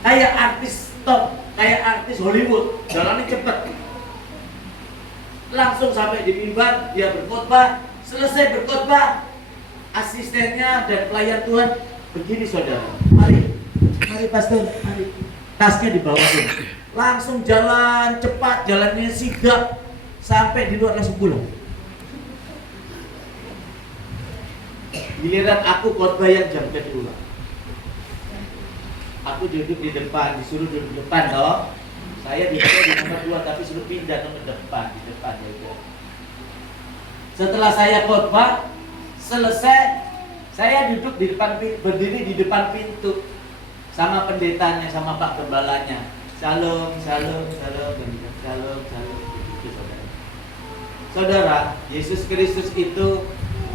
kayak artis top, kayak artis Hollywood, jalannya cepet. Langsung sampai di mimbar, dia berkhotbah, selesai berkhotbah, asistennya dan pelayan Tuhan begini saudara, mari pastor, mari, tasnya dibawain, langsung jalan cepat, jalannya sigap, sampai di luar langsung pulang. Giliran aku khotbah yang jam kedua, aku duduk di depan, disuruh duduk di depan dong. Saya di nomor 2 tapi suruh pindah nomor depan, di depan ya. Setelah saya khotbah selesai, saya duduk di depan, berdiri di depan pintu sama pendetanya, sama Pak Gembalanya. Shalom, shalom, shalom, shalom, shalom. Begitu saudara. Saudara, Yesus Kristus itu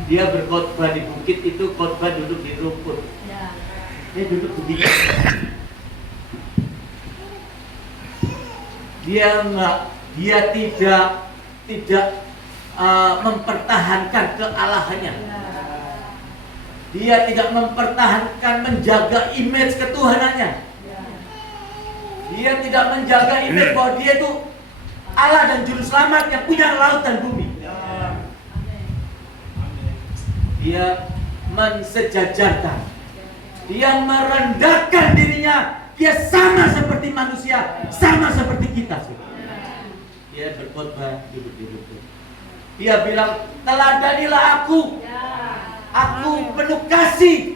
dia berkhotbah di bukit itu, khotbah duduk di rumput. Dia duduk begini. Dia tidak mempertahankan kealahannya. Dia tidak mempertahankan menjaga image ketuhanannya. Dia tidak menjaga image bahwa dia itu Allah dan juru selamat yang punya laut dan bumi. Dia mensejajarkan. Dia merendahkan dirinya. Dia sama seperti manusia, sama seperti kita. Dia berkhotbah duduk di rumput. Dia bilang, teladanilah aku. Aku penuh kasih,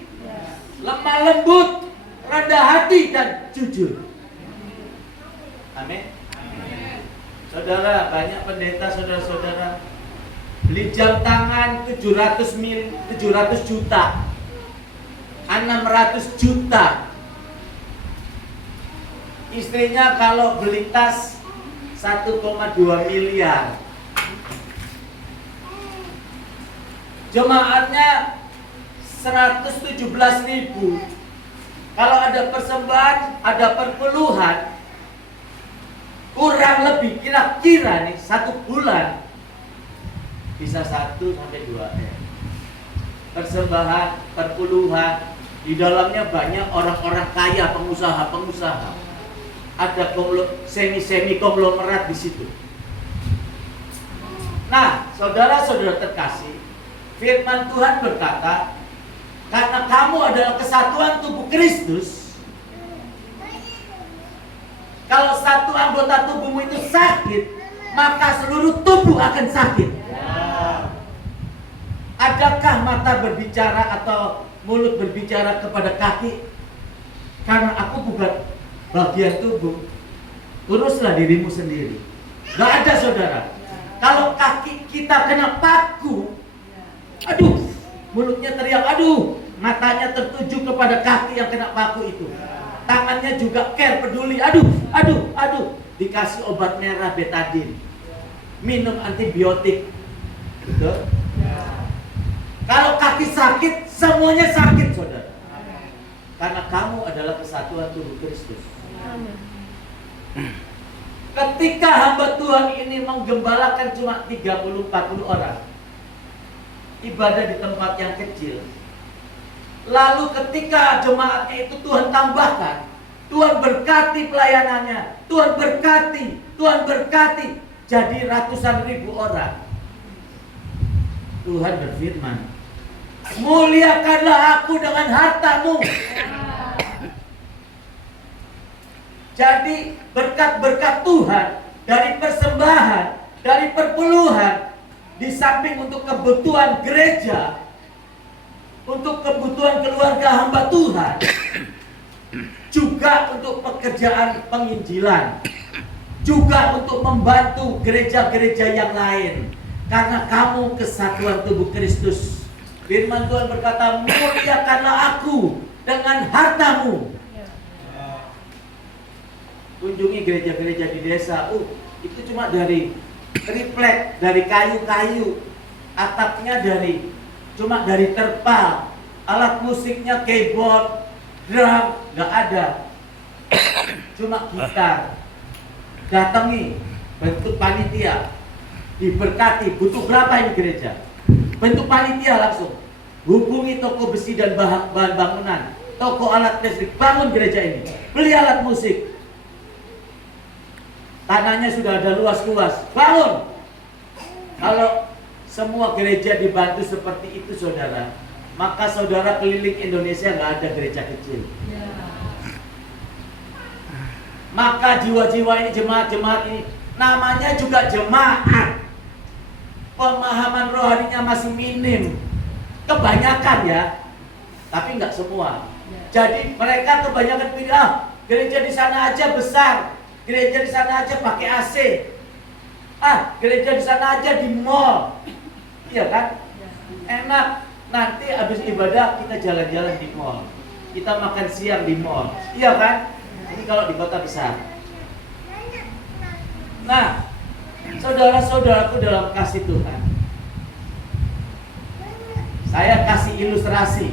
lemah lembut, rendah hati dan jujur. Amin. Saudara, banyak pendeta saudara-saudara beli jam tangan 700 juta, 600 juta. Istrinya kalau beli tas 1,2 miliar. Jemaatnya 117.000. Kalau ada persembahan, ada perpuluhan, kurang lebih kira-kira nih 1 bulan bisa 1-2 M. Persembahan, perpuluhan, di dalamnya banyak orang-orang kaya, pengusaha-pengusaha. Ada semi konglomerat di situ. Nah, saudara-saudara terkasih, firman Tuhan berkata, karena kamu adalah kesatuan tubuh Kristus. Kalau satu anggota tubuhmu itu sakit, maka seluruh tubuh akan sakit. Adakah mata berbicara atau mulut berbicara kepada kaki? Karena aku bukan bagian tubuh, uruslah dirimu sendiri. Gak ada saudara. Kalau kaki kita kena paku, aduh, mulutnya teriak, aduh, matanya tertuju kepada kaki yang kena paku itu. Tangannya juga care, peduli, aduh, dikasih obat merah betadine, minum antibiotik, gitu. Kalau kaki sakit, semuanya sakit, saudara. Karena kamu adalah kesatuan tubuh Kristus. Ketika hamba Tuhan ini menggembalakan cuma 30-40 orang, ibadah di tempat yang kecil, lalu ketika jemaatnya itu Tuhan tambahkan, Tuhan berkati pelayanannya, Tuhan berkati, jadi ratusan ribu orang. Tuhan berfirman, muliakanlah aku dengan hartamu. Jadi berkat-berkat Tuhan dari persembahan, dari perpuluhan, di samping untuk kebutuhan gereja, untuk kebutuhan keluarga hamba Tuhan, juga untuk pekerjaan penginjilan, juga untuk membantu gereja-gereja yang lain. Karena kamu kesatuan tubuh Kristus. Firman Tuhan berkata, muliakanlah aku dengan hartamu. Kunjungi gereja-gereja di desa, itu cuma dari triplek, dari kayu-kayu, atapnya cuma dari terpal, alat musiknya keyboard, drum, nggak ada, cuma gitar. Datangi, bentuk panitia, diberkati. Butuh berapa ini gereja? Bentuk panitia langsung. Hubungi toko besi dan bahan bangunan, toko alat listrik, bangun gereja ini, beli alat musik. Tanahnya sudah ada luas-luas, bangun. Kalau semua gereja dibantu seperti itu saudara, maka saudara keliling Indonesia nggak ada gereja kecil. Maka jiwa-jiwa ini, jemaat-jemaat ini, namanya juga jemaat, pemahaman rohaninya masih minim, kebanyakan ya, tapi nggak semua. Jadi mereka kebanyakan pilih, gereja di sana aja besar, gereja di sana aja pakai AC, gereja di sana aja di mall, iya kan? Enak, nanti habis ibadah kita jalan-jalan di mall, kita makan siang di mall, iya kan? Ini kalau di kota besar. Nah, saudara-saudaraku dalam kasih Tuhan, saya kasih ilustrasi.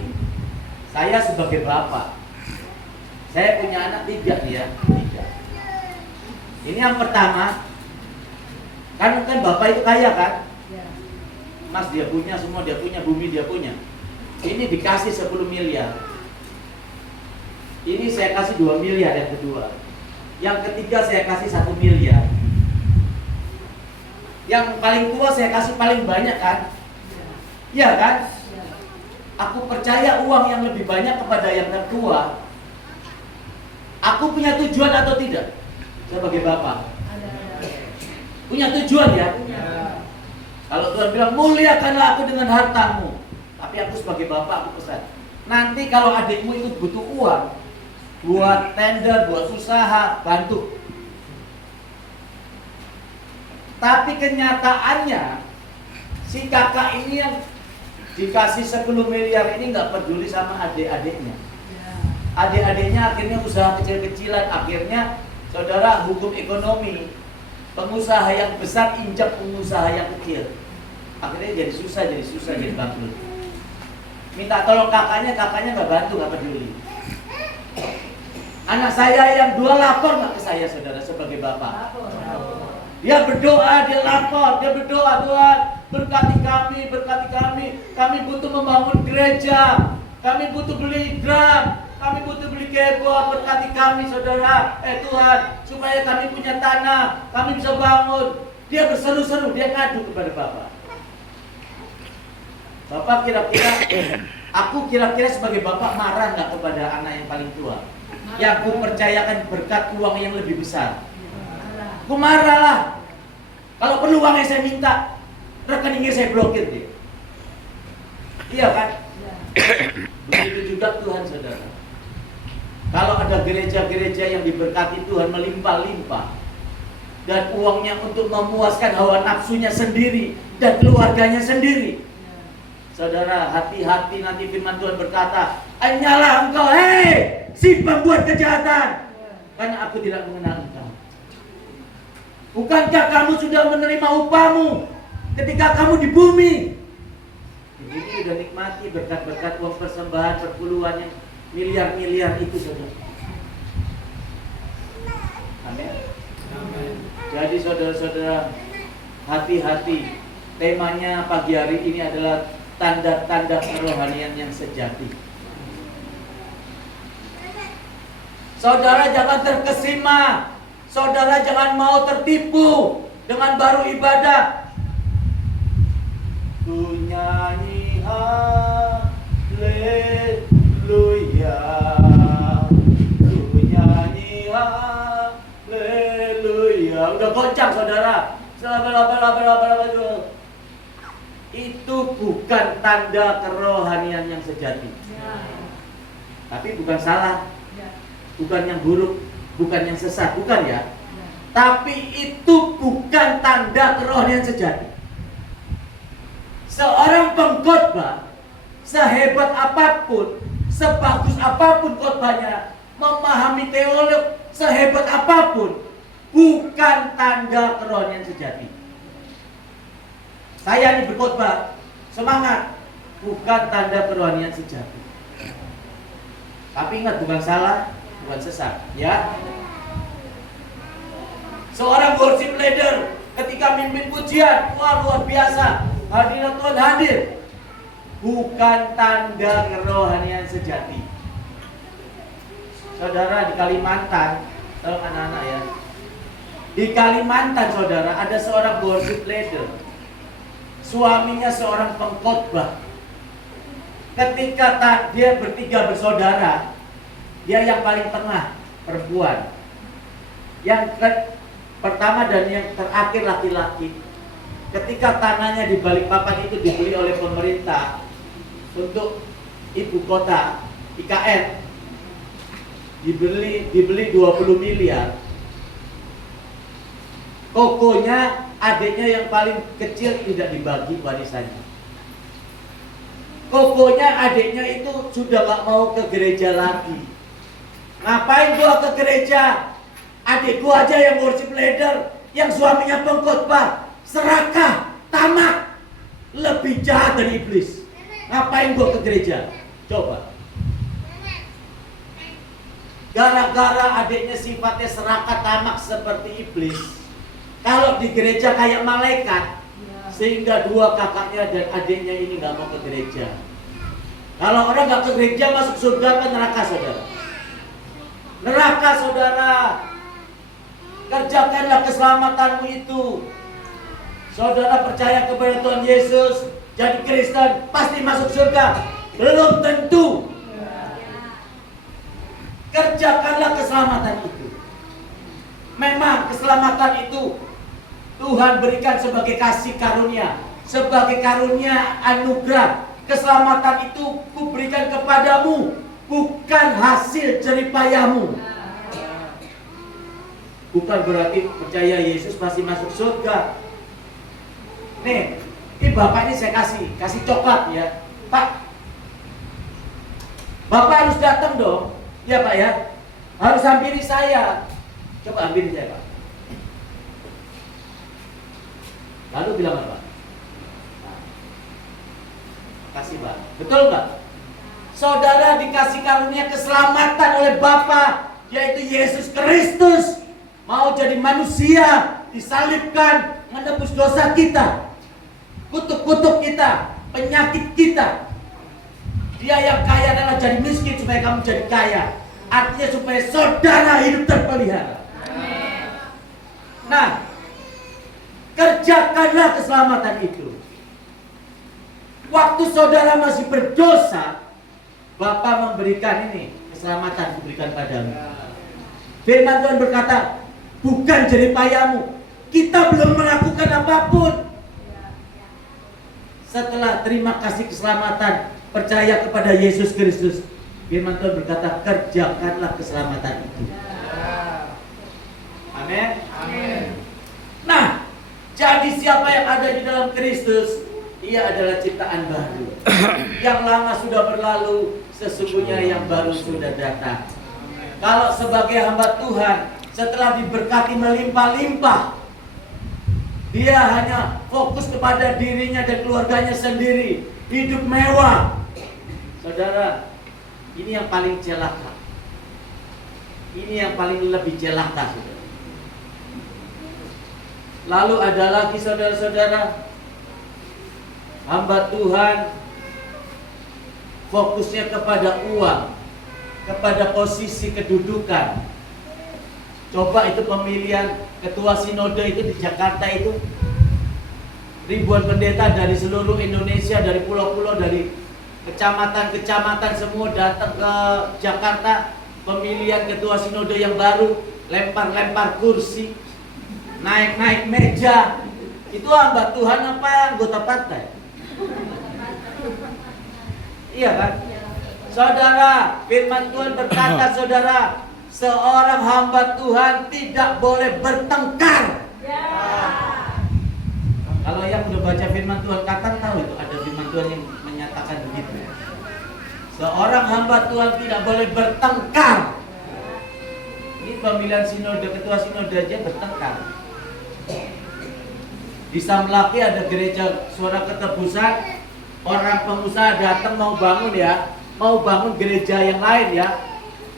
Saya sebagai bapak, saya punya anak 3 nih ya, 3. Ini yang pertama, kan bapak itu kaya kan? Mas dia punya semua, dia punya bumi, dia punya. Ini dikasih 10 miliar. Ini saya kasih 2 miliar yang kedua. Yang ketiga saya kasih 1 miliar. Yang paling tua saya kasih paling banyak kan? Iya kan? Aku percaya uang yang lebih banyak kepada yang tertua. Aku punya tujuan atau tidak? Sebagai bapak. Punya tujuan ya? Kalau Tuhan bilang muliakanlah aku dengan hartamu, tapi aku sebagai bapak aku pesan, nanti kalau adikmu itu butuh uang buat tender, buat usaha, bantu. Tapi kenyataannya si kakak ini yang dikasih 10 miliar ini nggak peduli sama adik-adiknya. Adik-adiknya akhirnya usaha kecil-kecilan, akhirnya saudara hukum ekonomi, pengusaha yang besar injak pengusaha yang kecil, akhirnya jadi susah, jadi bangkrut. Minta tolong kakaknya nggak bantu, nggak peduli. Anak saya yang 2 lapor nggak ke saya saudara sebagai bapak. Dia berdoa, dia lapor, dia berdoa, Tuhan berkati kami butuh membangun gereja, kami butuh beli drum, kami butuh beli keyboard, berkati kami saudara, Tuhan, supaya kami punya tanah, kami bisa bangun. Dia berseru-seru, dia ngadu kepada Bapak. Bapak aku kira-kira sebagai bapak marah nggak kepada anak yang paling tua, yang ku percayakan berkat uang yang lebih besar? Ku marah lah. Kalau perlu uangnya saya minta, rekeningnya saya blokir dia. Iya kan? Begitu juga Tuhan saudara. Kalau ada gereja-gereja yang diberkati Tuhan melimpah-limpah, dan uangnya untuk memuaskan hawa nafsunya sendiri dan keluarganya sendiri, saudara, hati-hati, nanti firman Tuhan berkata, hanyalah engkau, hei si pembuat kejahatan, karena aku tidak mengenal engkau. Bukankah kamu sudah menerima upahmu ketika kamu di bumi? Di bumi sudah nikmati berkat-berkat uang persembahan perpuluhan yang miliar-miliar itu saudara. Amin. Jadi saudara-saudara, hati-hati. Temanya pagi hari ini adalah tanda-tanda kerohanian yang sejati. Saudara jangan terkesima, saudara jangan mau tertipu dengan baru ibadah. Ku nyanyi haleluya, ku nyanyi haleluya. Udah goncang saudara. Itu bukan tanda kerohanian yang sejati. Tapi bukan salah, bukan yang buruk, bukan yang sesat, bukan ya. Tapi itu bukan tanda kerohanian sejati. Seorang pengkhotbah, sehebat apapun, sebagus apapun khotbahnya, memahami teolog sehebat apapun, bukan tanda kerohanian sejati. Saya ini berkhotbah, semangat, bukan tanda kerohanian sejati. Tapi ingat, bukan salah, bukan sesat, ya. Seorang worship leader ketika mimpin pujian, wah luar biasa, hadirat Tuhan hadir, bukan tanda kerohanian sejati. Saudara, di Kalimantan, tolong anak-anak ya. Di Kalimantan, saudara, ada seorang worship leader. Suaminya seorang pengkhotbah. Ketika dia bertiga bersaudara, dia yang paling tengah, perempuan. Yang pertama dan yang terakhir laki-laki. Ketika tanahnya di Balikpapan itu dibeli oleh pemerintah untuk ibu kota IKN, dibeli 20 miliar. Kokonya, adiknya yang paling kecil tidak dibagi warisannya. Kokonya, adiknya itu sudah gak mau ke gereja lagi. Ngapain gua ke gereja? Adikku aja yang worship leader, yang suaminya pengkhotbah, serakah, tamak, lebih jahat dari iblis. Ngapain gua ke gereja? Coba. Gara-gara adiknya sifatnya serakah, tamak seperti iblis. Kalau di gereja kayak malaikat, sehingga dua kakaknya dan adiknya ini gak mau ke gereja. Kalau orang gak ke gereja masuk surga ke neraka, saudara. Neraka, saudara. Kerjakanlah keselamatanmu itu. Saudara percaya kepada Tuhan Yesus, jadi Kristen, pasti masuk surga? Belum tentu. Kerjakanlah keselamatan itu. Memang keselamatan itu Tuhan berikan sebagai kasih karunia, sebagai karunia anugerah. Keselamatan itu kuberikan kepadamu, bukan hasil jeripayamu. Bukan berarti percaya Yesus pasti masuk surga. Nih, ini bapak ini saya kasih coklat ya, Pak. Bapak harus datang dong, ya Pak ya. Harus hampiri saya. Coba hampiri saya, Pak. Lalu bilang apa? Nah, kasih Pak. Betul nggak? Saudara dikasih karunia keselamatan oleh Bapa, yaitu Yesus Kristus. Mau jadi manusia, disalibkan, menebus dosa kita, kutuk-kutuk kita, penyakit kita. Dia yang kaya adalah jadi miskin supaya kamu jadi kaya. Artinya supaya saudara hidup terpelihara. Nah, kerjakanlah keselamatan itu. Waktu saudara masih berdosa, Bapa memberikan ini, keselamatan diberikan padamu. Firman Tuhan berkata, bukan jeripayamu. Kita belum melakukan apapun. Setelah terima kasih keselamatan, percaya kepada Yesus Kristus, Firman Tuhan berkata, kerjakanlah keselamatan itu. Amin. Amin. Nah, jadi siapa yang ada di dalam Kristus, ia adalah ciptaan baru. Yang lama sudah berlalu, sesungguhnya yang baru sudah datang. Kalau sebagai hamba Tuhan, setelah diberkati melimpah-limpah, dia hanya fokus kepada dirinya dan keluarganya sendiri, hidup mewah. Saudara, ini yang paling celaka. Ini yang paling lebih celaka, saudara. Lalu ada lagi saudara-saudara, hamba Tuhan fokusnya kepada uang, kepada posisi kedudukan. Coba itu pemilihan ketua sinode itu di Jakarta itu, ribuan pendeta dari seluruh Indonesia, dari pulau-pulau, dari kecamatan-kecamatan semua datang ke Jakarta. Pemilihan ketua sinode yang baru, lempar-lempar kursi, naik-naik meja. Itu hamba Tuhan apa anggota partai? Iya kan? Saudara, firman Tuhan berkata, saudara, seorang hamba Tuhan tidak boleh bertengkar. Kalau yang udah baca firman Tuhan kata tahu itu ada firman Tuhan yang menyatakan begitu. Seorang hamba Tuhan tidak boleh bertengkar. Ini pemilihan sinode, ketua sinode aja bertengkar. Di Samlaki ada gereja Suara Ketebusan. Orang pengusaha datang mau bangun ya, mau bangun gereja yang lain ya,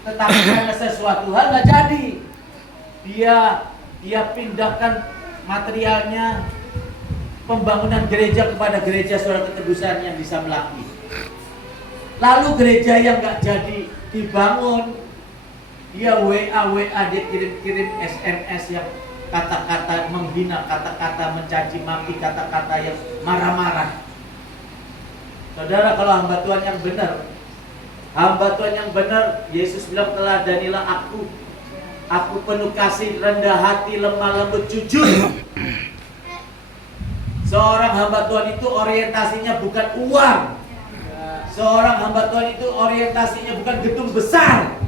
tetapi karena sesuatu hal nggak jadi, dia pindahkan materialnya pembangunan gereja kepada gereja Suara Ketebusan yang di Samlaki. Lalu gereja yang nggak jadi dibangun, Dia WA, dia kirim SMS yang kata-kata menghina, kata-kata mencaci maki, kata-kata yang marah-marah. Saudara, kalau hamba Tuhan yang benar, Yesus bilang, teladanilah aku penuh kasih, rendah hati, lemah lembut, jujur. Seorang hamba Tuhan itu orientasinya bukan uang. Seorang hamba Tuhan itu orientasinya bukan gedung besar.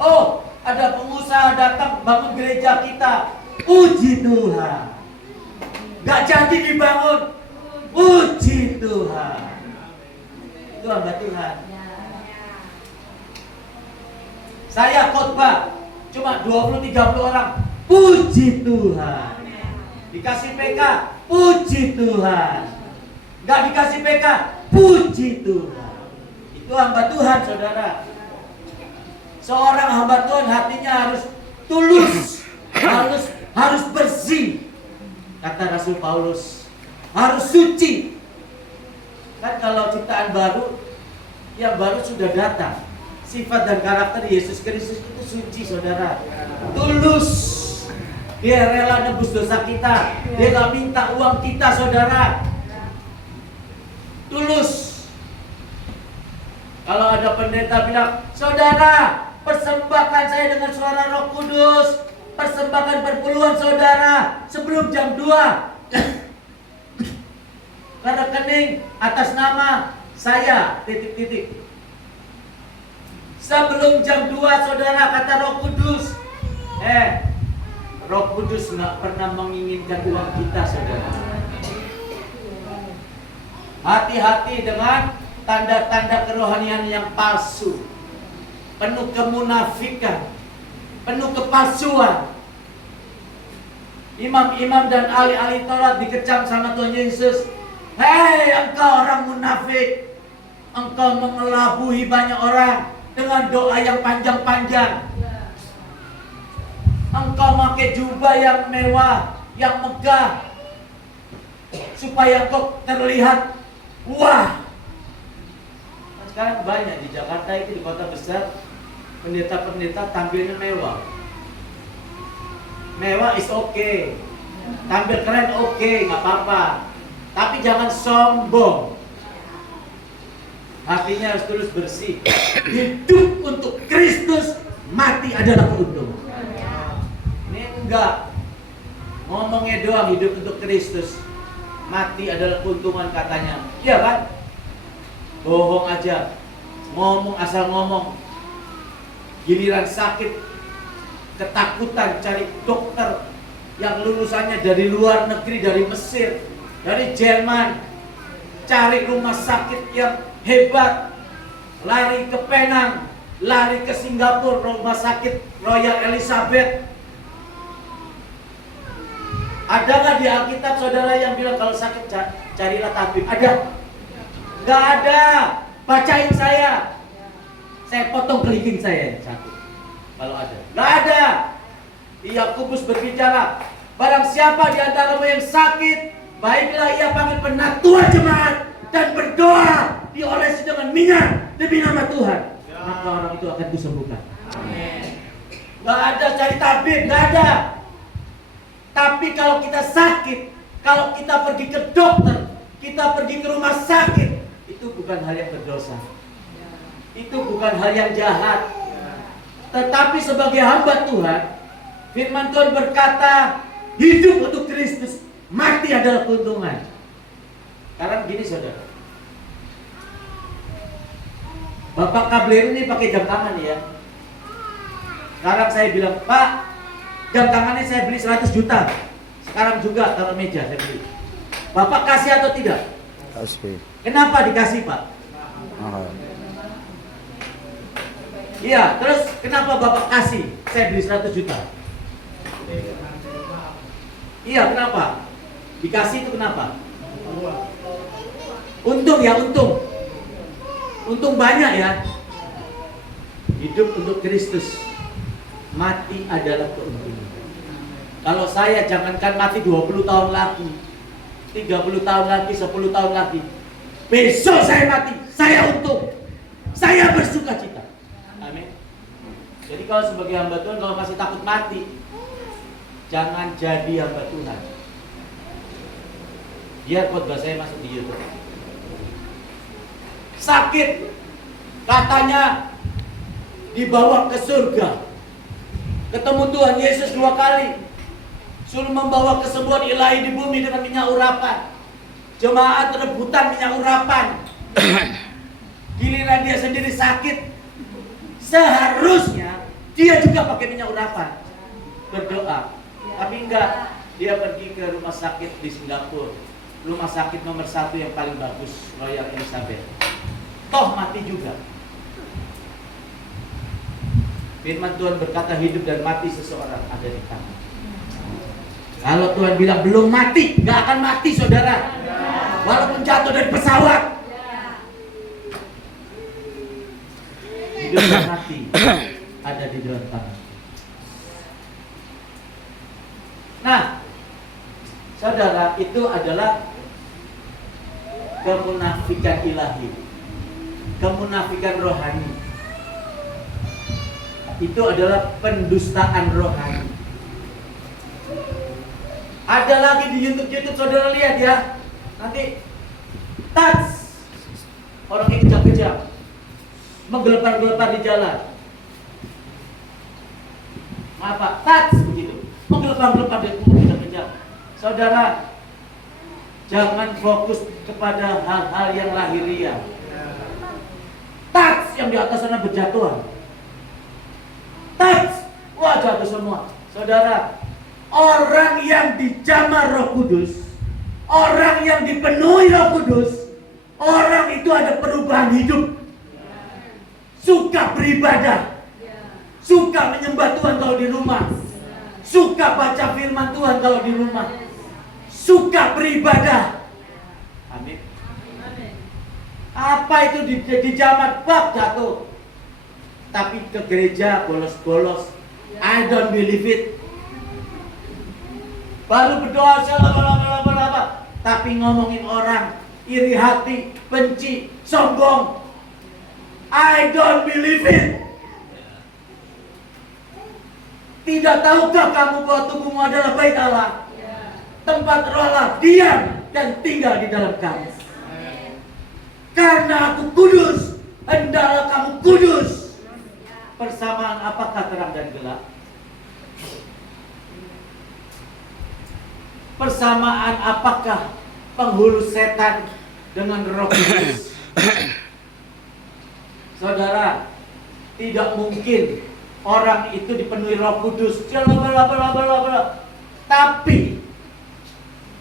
Oh, ada pengusaha datang bangun gereja kita, puji Tuhan. Gak jadi dibangun, puji Tuhan. Itu hamba Tuhan. Saya khotbah cuma 20-30 orang, puji Tuhan. Dikasih PK, puji Tuhan. Gak dikasih PK, puji Tuhan. Itu hamba Tuhan, saudara. Seorang hamba Tuhan hatinya harus tulus, harus bersih. Kata Rasul Paulus, harus suci. Kan kalau ciptaan baru, yang baru sudah datang. Sifat dan karakter Yesus Kristus itu suci, saudara. Tulus. Dia rela nebus dosa kita. Dia gak minta uang kita, saudara. Tulus. Kalau ada pendeta bilang, saudara, persembahkan saya dengan suara Roh Kudus, persembahkan perpuluhan saudara sebelum jam 2 ke rekening atas nama saya, titik-titik. Sebelum jam 2, saudara, kata Roh Kudus. Roh Kudus nggak pernah menginginkan uang kita, saudara. Hati-hati dengan tanda-tanda kerohanian yang palsu, penuh kemunafikan, penuh kepalsuan. Imam-imam dan ahli-ahli Taurat dikecam sama Tuhan Yesus. Hei, engkau orang munafik, engkau mengelabui banyak orang dengan doa yang panjang-panjang. Engkau pakai jubah yang mewah, yang megah, supaya engkau terlihat wah. Sekarang banyak di Jakarta itu, di kota besar, pendeta-pendeta tampilnya mewah. Mewah is okay, tampil keren okay, nggak apa-apa. Tapi jangan sombong. Hatinya harus tulus bersih. Hidup untuk Kristus, mati adalah keuntungan. Ini enggak ngomongnya doang, hidup untuk Kristus, mati adalah keuntungan katanya. Iya kan? Bohong aja, ngomong asal ngomong. Giliran sakit, ketakutan cari dokter yang lulusannya dari luar negeri, dari Mesir, dari Jerman, cari rumah sakit yang hebat, lari ke Penang, lari ke Singapura, rumah sakit Royal Elizabeth. Ada nggak di Alkitab, saudara, yang bilang kalau sakit carilah tabib? Ada? Nggak ada. Bacain saya potong kelingking saya satu. Kalau ada, nggak ada. Yakobus berbicara, barang siapa di antaramu yang sakit, baiklah ia panggil penatua jemaat dan berdoa, diolesi dengan minyak demi nama Tuhan, maka orang itu akan disembuhkan. Amin. Nggak ada cari tabib, nggak ada. Tapi kalau kita sakit, kalau kita pergi ke dokter, kita pergi ke rumah sakit, itu bukan hal yang berdosa. Itu bukan hal yang jahat. Tetapi sebagai hamba Tuhan, firman Tuhan berkata, hidup untuk Kristus, mati adalah keuntungan. Sekarang gini, saudara, Bapak Kabler ini pakai jam tangan ya. Sekarang saya bilang, Pak, jam tangannya saya beli 100 juta. Sekarang juga taruh meja saya beli. Bapak kasih atau tidak? Kasih. Kenapa dikasih, Pak? Mahal. Iya, terus kenapa Bapak kasih? Saya beli 100 juta. Iya, kenapa? Dikasih itu kenapa? Untung ya, untung. Untung banyak ya. Hidup untuk Kristus, mati adalah keuntungan. Kalau saya jangankan mati 20 tahun lagi, 30 tahun lagi, 10 tahun lagi, besok saya mati, saya untung, saya bersuka cita. Amin. Jadi kalau sebagai hamba Tuhan, kalau masih takut mati, jangan jadi hamba Tuhan. Biar khotbah saya masuk di YouTube. Sakit, katanya dibawa ke surga. Ketemu Tuhan Yesus 2 kali, suruh membawa kesembuhan ilahi di bumi dengan minyak urapan. Jemaat rebutan minyak urapan. Giliran dia sendiri sakit, seharusnya dia juga pakai minyak urapan, berdoa. Tapi enggak, dia pergi ke rumah sakit di Singapura, rumah sakit nomor 1 yang paling bagus, Royal Elizabeth. Toh mati juga. Firman Tuhan berkata hidup dan mati seseorang ada di tangan. Kalau Tuhan bilang belum mati, nggak akan mati saudara. Walaupun jatuh dari pesawat. Hidup dan mati ada di dalam tangan. Nah, saudara, itu adalah kemunafikan ilahi, kemunafikan rohani. Itu adalah pendustaan rohani. Ada lagi di YouTube saudara lihat ya. Nanti touch orang yang kejam-kejam, menggelepar-gelepar di jalan. Apa? Touch begitu, menggelepar-gelepar di kejam-kejam. Saudara, jangan fokus kepada hal-hal yang lahiriah. Touch yang di atas sana berjatuhan. Touch, wah jatuh semua. Saudara, orang yang dijamah Roh Kudus, orang yang dipenuhi Roh Kudus, orang itu ada perubahan hidup. Suka beribadah, suka menyembah Tuhan kalau di rumah, suka baca firman Tuhan kalau di rumah, suka beribadah. Amin. Apa itu dijamah? Bab jatuh. Tapi ke gereja bolos-bolos, I don't believe it. Baru berdoa selama, tapi ngomongin orang, iri hati, benci, sombong, I don't believe it. Tidak tahukah kamu bahwa tubuhmu adalah bait Allah, tempat Roh Allah diam dan tinggal di dalam kamu. Karena aku kudus, hendaklah kamu kudus. Persamaan apakah terang dan gelap? Persamaan apakah penghulu setan dengan Roh Kudus? Saudara, tidak mungkin orang itu dipenuhi Roh Kudus, tapi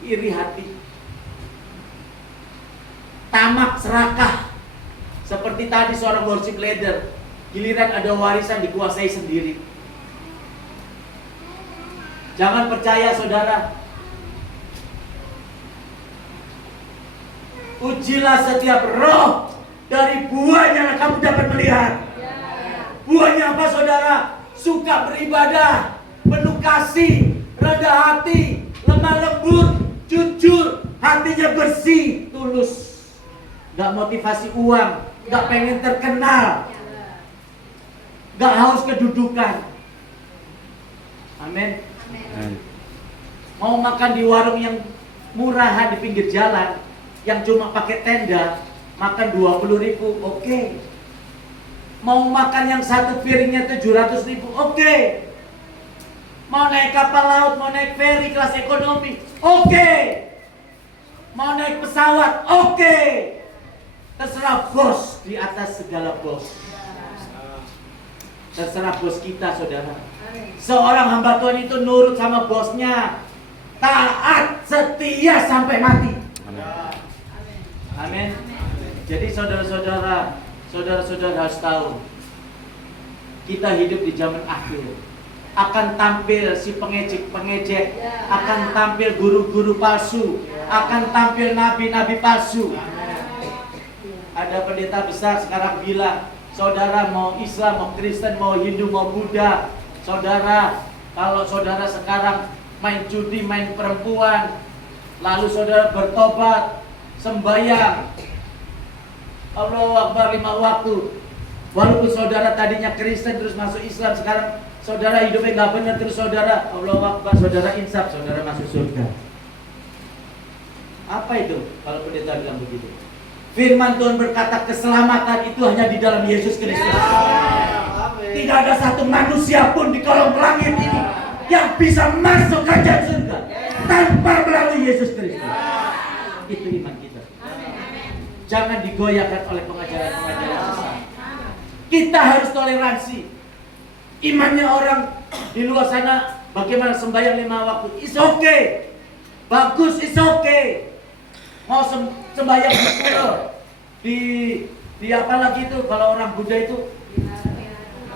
iri hati, tamak, serakah. Seperti tadi seorang worship leader, giliran ada warisan dikuasai sendiri. Jangan percaya saudara. Ujilah setiap roh, dari buahnya kamu dapat melihat. Buahnya apa saudara? Suka beribadah, penuh kasih, rendah hati, lemah lembut, jujur, hatinya bersih, tulus. Gak motivasi uang, gak pengen terkenal, gak haus kedudukan. Amin. Mau makan di warung yang murahan di pinggir jalan, yang cuma pakai tenda, makan 20.000, oke. Mau makan yang satu piringnya 700.000, oke. Mau naik kapal laut, mau naik feri kelas ekonomi, oke. Mau naik pesawat, oke. Terserah bos di atas segala bos. Terserah bos kita saudara. Seorang hamba Tuhan itu nurut sama bosnya, taat, setia sampai mati. Amin. Jadi saudara-saudara harus tahu, kita hidup di zaman akhir. Akan tampil si pengejek, akan tampil guru-guru palsu, akan tampil nabi-nabi palsu. Ada pendeta besar sekarang bilang, saudara mau Islam, mau Kristen, mau Hindu, mau Buddha, saudara, kalau saudara sekarang main judi, main perempuan, lalu saudara bertobat, sembahyang, Allahu Akbar 5 waktu, Walaupun saudara tadinya Kristen terus masuk Islam, sekarang saudara hidupnya nggak benar, terus saudara Allahu Akbar, saudara insaf, saudara masuk surga. Apa itu kalau pendeta bilang begitu? Firman Tuhan berkata keselamatan itu hanya di dalam Yesus Kristus. Tidak ada satu manusia pun di kolong langit ini yang bisa masuk kerajaan surga tanpa melalui Yesus Kristus. Itu iman kita. Jangan digoyahkan oleh pengajaran-pengajaran sesat. Kita harus toleransi. Imannya orang di luar sana bagaimana sembahyang 5 waktu, it's okay. Bagus, it's okay. Mau sembahyang di apa lagi itu kalau orang Buddha itu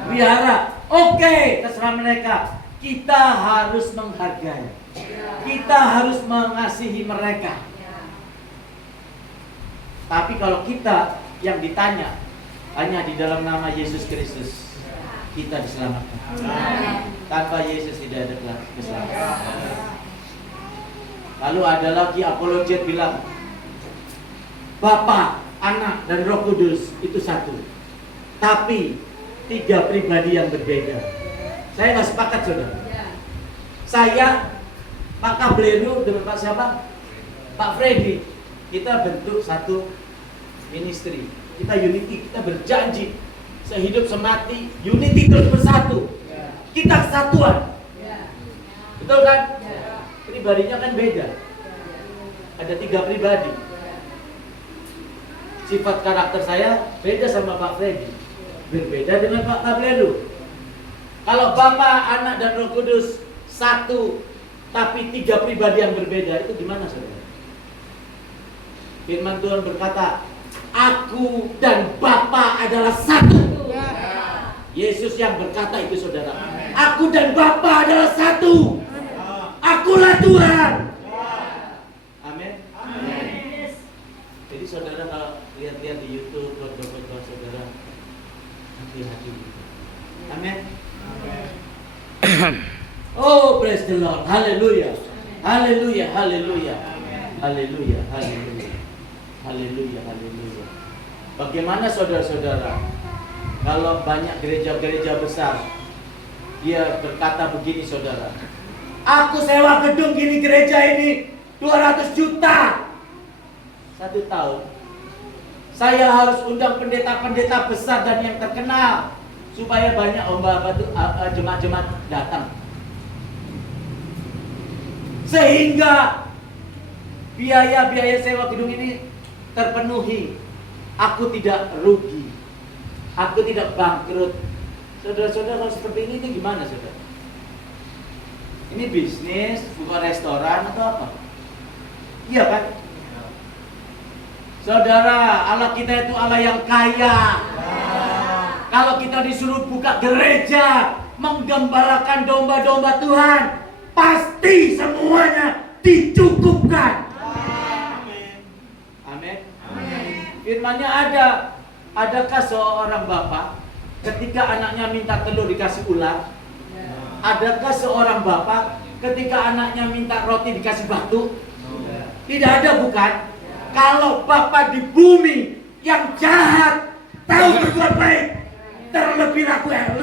wihara. Oke, terserah mereka. Kita harus menghargai. Kita harus mengasihi mereka. Tapi kalau kita yang ditanya hanya di dalam nama Yesus Kristus, kita diselamatkan. Tanpa Yesus tidak ada keselamatan. Lalu ada lagi apologet bilang, Bapa, Anak, dan Roh Kudus itu satu, tapi 3 pribadi yang berbeda. Saya nggak sepakat, saudara. Saya, Pak Kableru dengan Pak siapa? Pak Freddy, kita bentuk satu ministry. Kita unity, kita berjanji sehidup semati, unity terus bersatu. Kita kesatuan. Betul kan? Pribadinya kan beda. Ada 3 pribadi. Sifat karakter saya beda sama Pak Freddy, berbeda dengan Pak Kableru. Kalau Bapa, Anak, dan Roh Kudus satu, tapi 3 pribadi yang berbeda, itu gimana, saudara? Firman Tuhan berkata, Aku dan Bapa adalah satu. Yesus yang berkata itu, saudara. Aku dan Bapa adalah satu. Akulah Tuhan. Amin. Jadi saudara kalau lihat-lihat di YouTube, khotbah saudara, hati-hati. Amin. Oh, praise the Lord. Haleluya. Haleluya, haleluya. Haleluya, haleluya. Haleluya, haleluya. Bagaimana saudara-saudara kalau banyak gereja-gereja besar dia berkata begini, saudara, aku sewa gedung gini, gereja ini 200 juta 1 tahun. Saya harus undang pendeta-pendeta besar dan yang terkenal supaya banyak jemaat-jemaat datang, sehingga biaya sewa gedung ini terpenuhi. Aku tidak rugi, aku tidak bangkrut. Saudara-saudara, kalau seperti ini gimana, saudara? Ini bisnis, bukan restoran atau apa? Iya kan? Saudara, Allah kita itu Allah yang kaya. Kalau kita disuruh buka gereja, menggembalakan domba-domba Tuhan, pasti semuanya dicukupkan. Amin. Firman-Nya ada. Adakah seorang bapak ketika anaknya minta telur dikasih ular? Adakah seorang bapak ketika anaknya minta roti dikasih batu? Tidak ada, bukan? Kalau bapak di bumi yang jahat tahu berbuat baik, terlebih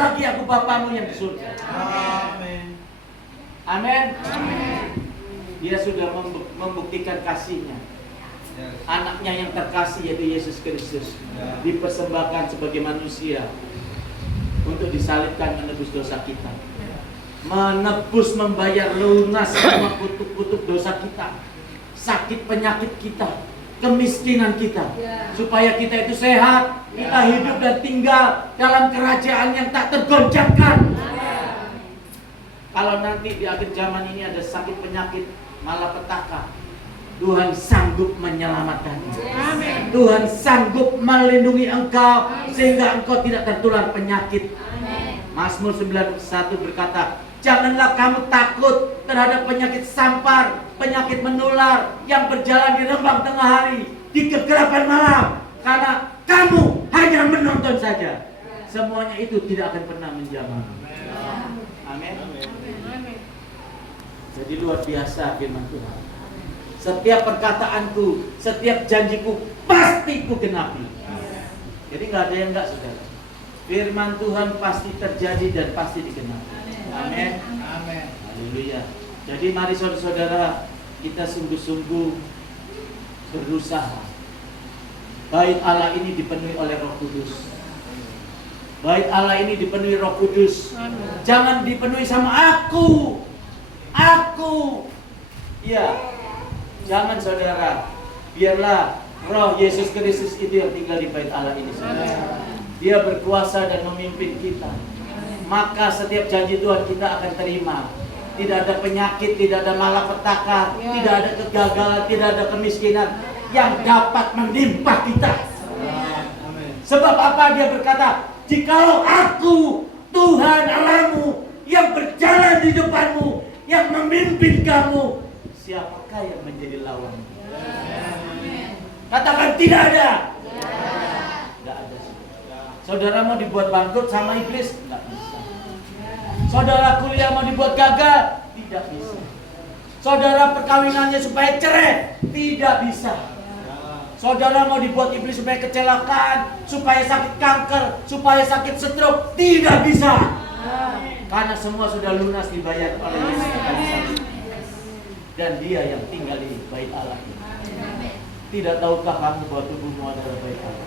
lagi aku bapamu yang di surga. Amin. Amin. Dia sudah membuktikan kasihnya. Anaknya yang terkasih yaitu Yesus Kristus dipersembahkan sebagai manusia untuk disalibkan menebus dosa kita, menebus, membayar lunas semua kutuk-kutuk dosa kita, sakit penyakit kita, kemiskinan kita, supaya kita itu sehat, kita hidup dan tinggal dalam kerajaan yang tak tergoncangkan. Kalau nanti di akhir zaman ini ada sakit penyakit malapetaka, Tuhan sanggup menyelamatkanmu. Tuhan sanggup melindungi engkau sehingga engkau tidak tertular penyakit. Mazmur 91 berkata, janganlah kamu takut terhadap penyakit sampar, penyakit menular yang berjalan di rembang tengah hari, di kegelapan malam, karena kamu hanya menonton saja. Semuanya itu tidak akan pernah menjamah. Amin. Jadi luar biasa firman Tuhan. Setiap perkataanku, setiap janjiku pasti ku genapi. Jadi nggak ada yang nggak, saudara. firman Tuhan pasti terjadi dan pasti dikenal. Amin. Amin. Haleluya. Jadi mari saudara-saudara, kita sungguh-sungguh berusaha. Bait Allah ini dipenuhi oleh Roh Kudus. Bait Allah ini dipenuhi Roh Kudus. Jangan dipenuhi sama aku. Ya, jangan saudara. Biarlah Roh Yesus Kristus itu yang tinggal di bait Allah ini, saudara. Dia berkuasa dan memimpin kita. Maka setiap janji Tuhan kita akan terima. Tidak ada penyakit, tidak ada malapetaka, tidak ada kegagalan, tidak ada kemiskinan yang dapat menimpa kita. Sebab apa dia berkata? Jikalau aku, Tuhan Allahmu, yang berjalan di depanmu, yang memimpin kamu, siapakah yang menjadi lawanmu? Katakan tidak ada. Tidak ada. Saudara mau dibuat bangkrut sama iblis? Tidak bisa. Saudara kuliah mau dibuat gagal? Tidak bisa. Saudara perkawinannya supaya cerai? Tidak bisa. Saudara mau dibuat iblis supaya kecelakaan, supaya sakit kanker, supaya sakit stroke? Tidak bisa. Karena semua sudah lunas dibayar oleh Yesus. Dan dia yang tinggal di bait Allah. Tidak tahukah kamu bahwa tubuhmu adalah bait Allah?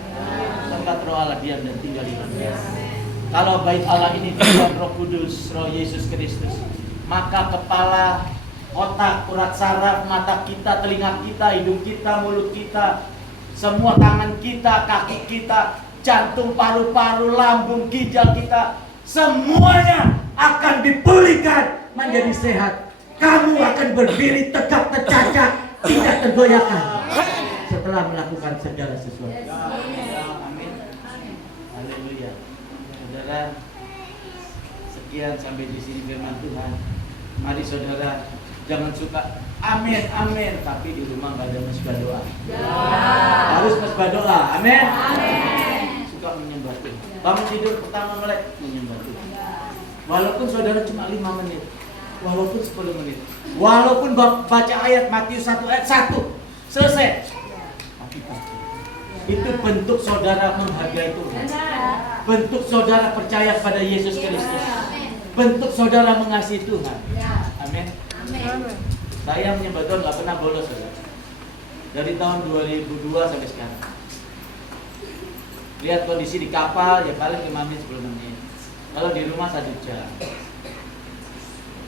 Tempat Roh Allah diam dan tinggal di dalamnya. Kalau bait Allah ini Tuhan Roh Kudus, Roh Yesus Kristus, maka kepala, otak, urat saraf, mata kita, telinga kita, hidung kita, mulut kita, semua tangan kita, kaki kita, jantung, paru-paru, lambung, ginjal kita, semuanya akan dipulihkan menjadi sehat. Kamu akan berdiri tegak tercacak, tidak tergoyahkan setelah melakukan segala sesuatu. Amin. Haleluya. Saudara, sekian sampai di sini firman Tuhan. Mari saudara, jangan suka amin, amin, tapi di rumah nggak ada mesbah doa. Harus mesbah doa. Amin. Suka menyembah Tuhan. Bangun tidur pertama melek menyembah Tuhan. Walaupun saudara cuma 5 menit, walaupun 10 menit, walaupun baca ayat Matius 1 ayat 1 selesai. Itu bentuk saudara menghargai Tuhan. Bentuk saudara percaya pada Yesus Kristus. Bentuk saudara mengasihi Tuhan. Amin. Saya menyembah Tuhan gak pernah bolos, saudara. Dari tahun 2002 sampai sekarang. Lihat kondisi di kapal, ya paling 5 menit 10 menit. Kalau di rumah 1 jam.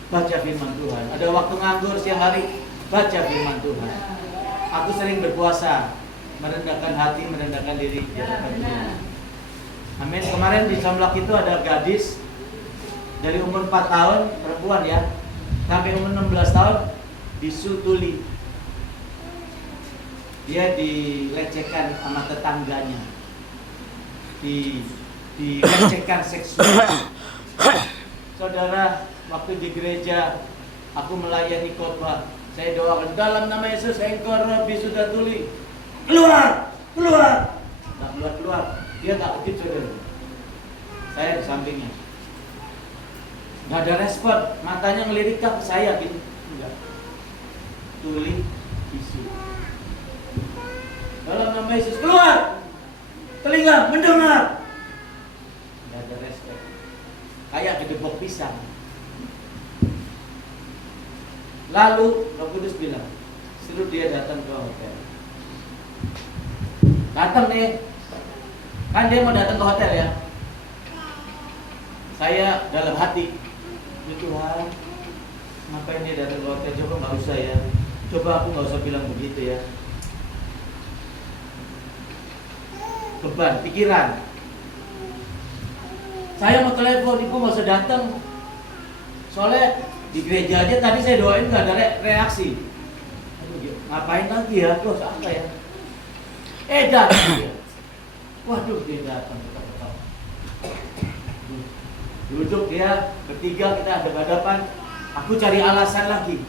Baca firman Tuhan. Ada waktu nganggur siang hari, baca firman Tuhan. Aku sering berpuasa, merendahkan hati, merendahkan diri di hadapan Tuhan. Amin. Kemarin di Samlak itu ada gadis dari umur 4 tahun, perempuan ya, sampai umur 16 tahun disutuli. Dia dilecehkan sama tetangganya. Dilecehkan seksual. Saudara, waktu di gereja aku melayani khotbah, saya doakan dalam nama Yesus engkau roh bisutuli. Keluar. Tak keluar. Dia tak aktif, saudara. Saya di sampingnya. Nggak ada respon, matanya ngelirik ke saya gitu. Enggak. Tuli bisu. Dalam nama Yesus keluar. Telinga mendengar. Nggak ada respon. Kayak gedebok pisang. Lalu Roh Kudus bilang, suruh dia datang ke hotel. Datang nih, kan dia mau datang ke hotel ya. Saya dalam hati, ya Tuhan, ngapain dia datang ke hotel? Coba nggak usah ya. Coba aku nggak usah bilang begitu ya. Beban pikiran. Saya mau telepon, ibu nggak usah datang. Soalnya di gereja aja tadi saya doain nggak ada reaksi. Aduh, ngapain lagi ya? Terus apa ya? Datang dia. Waduh, dia datang. Duduk dia, bertiga kita ada hadapan. Aku cari alasan lagi.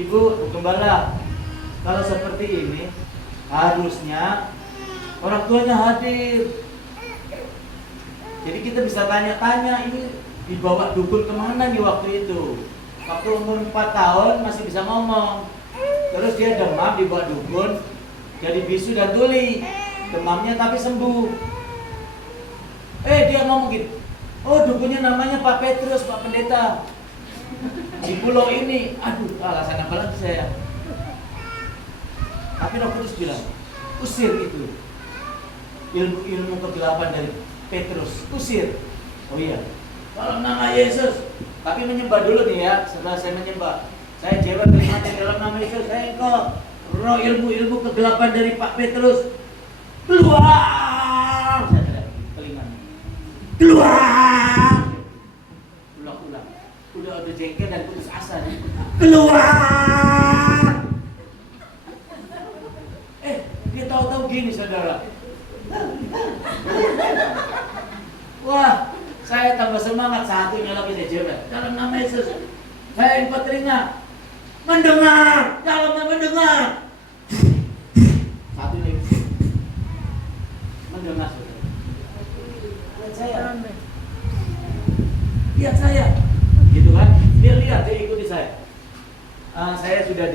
Ibu, gembala, kalau seperti ini harusnya orang tuanya hadir. Jadi kita bisa tanya-tanya, ini dibawa dukun kemana nih waktu itu. Waktu umur 4 tahun masih bisa ngomong. Terus dia demam dibawa dukun, jadi bisu dan tuli. Demamnya tapi sembuh. Dia ngomong gitu. Oh, dukunya namanya Pak Petrus, Pak Pendeta. Di pulau ini, aduh, alasan apa lagi saya? Tapi Roh Kudus bilang, usir itu ilmu kegelapan dari Petrus, usir. Oh iya, dalam nama Yesus. Tapi menyembah dulu nih ya. Setelah saya menyembah, saya jawab kalimatnya dalam nama Yesus. Saya engkau roh ilmu kegelapan dari Pak Petrus, keluar. Saya tidak telinganya, keluar. Ulang-ulang. Udah jengkel dan putus asa nih. Keluar. Dia tahu-tahu gini saudara. Wah, saya tambah semangat. Satunya lagi saya jawab dalam nama Yesus. Saya engkau telinga mendengar, dalamnya mendengar. Satu lagi mendengar saudara. Lihat saya. Lihat saya. Gitu kan? Dia lihat, dia ikuti saya. Saya sudah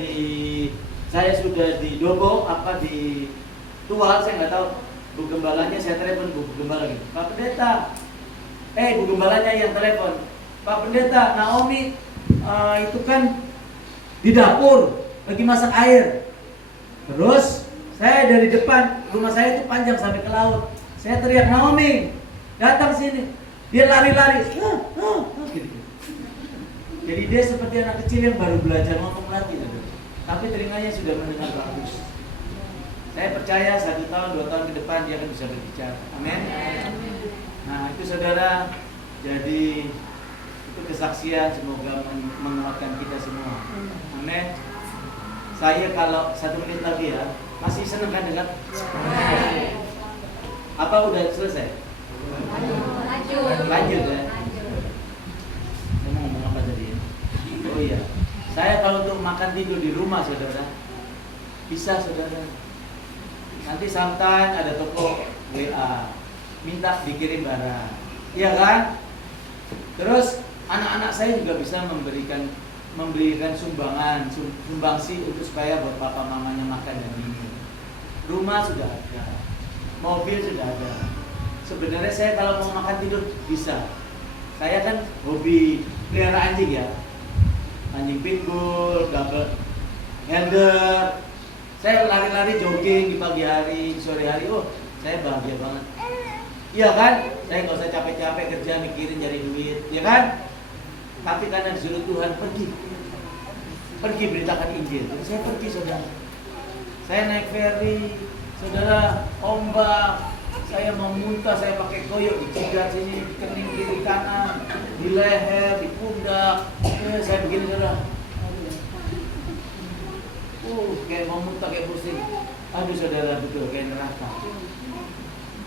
di Dobo, di Tual, saya nggak tahu. Bu Gembalanya saya telepon, Bu Gembala gitu. Pak Pendeta, Bu Gembalanya yang telepon. Pak Pendeta, Naomi itu kan di dapur lagi masak air. Terus saya dari depan, rumah saya itu panjang sampai ke laut. Saya teriak, Naomi, datang sini. Dia lari-lari, gitu. Jadi dia seperti anak kecil yang baru belajar ngomong lagi, tapi telinganya sudah mendengar bagus. Saya percaya 1 tahun, 2 tahun ke depan dia akan bisa berbicara. Amin. Nah itu saudara, jadi itu kesaksian, semoga menguatkan kita semua. Amin. Saya kalau 1 menit lagi ya, masih senang kan dengar? Apa udah selesai? Lanjut ya. Saya mau ngomong apa tadi? Oh iya, saya kalau untuk makan tidur di rumah saudara, bisa saudara. Nanti santai ada toko WA, minta dikirim barang, iya kan? Terus anak-anak saya juga bisa memberikan sumbangsi untuk supaya buat papa mamanya makan dan minum. Rumah sudah ada, mobil sudah ada. Sebenarnya saya kalau mau makan tidur bisa. Saya kan hobi pelihara anjing ya, anjing pitbull, double handler. Saya lari-lari jogging di pagi hari, di sore hari. Oh, saya bahagia banget. Iya kan? Saya nggak usah capek-capek kerja mikirin cari duit, ya kan? Tapi karena disuruh Tuhan pergi beritakan Injil. Jadi saya pergi saudara. Saya naik ferry, saudara, ombak. Saya mau muntah, saya pakai koyok dicegat sini, di kening kiri kanan, di leher, di pundak. Saya begini saudara. Kayak mau muntah, kayak pusing. Aduh saudara, betul kayak neraka.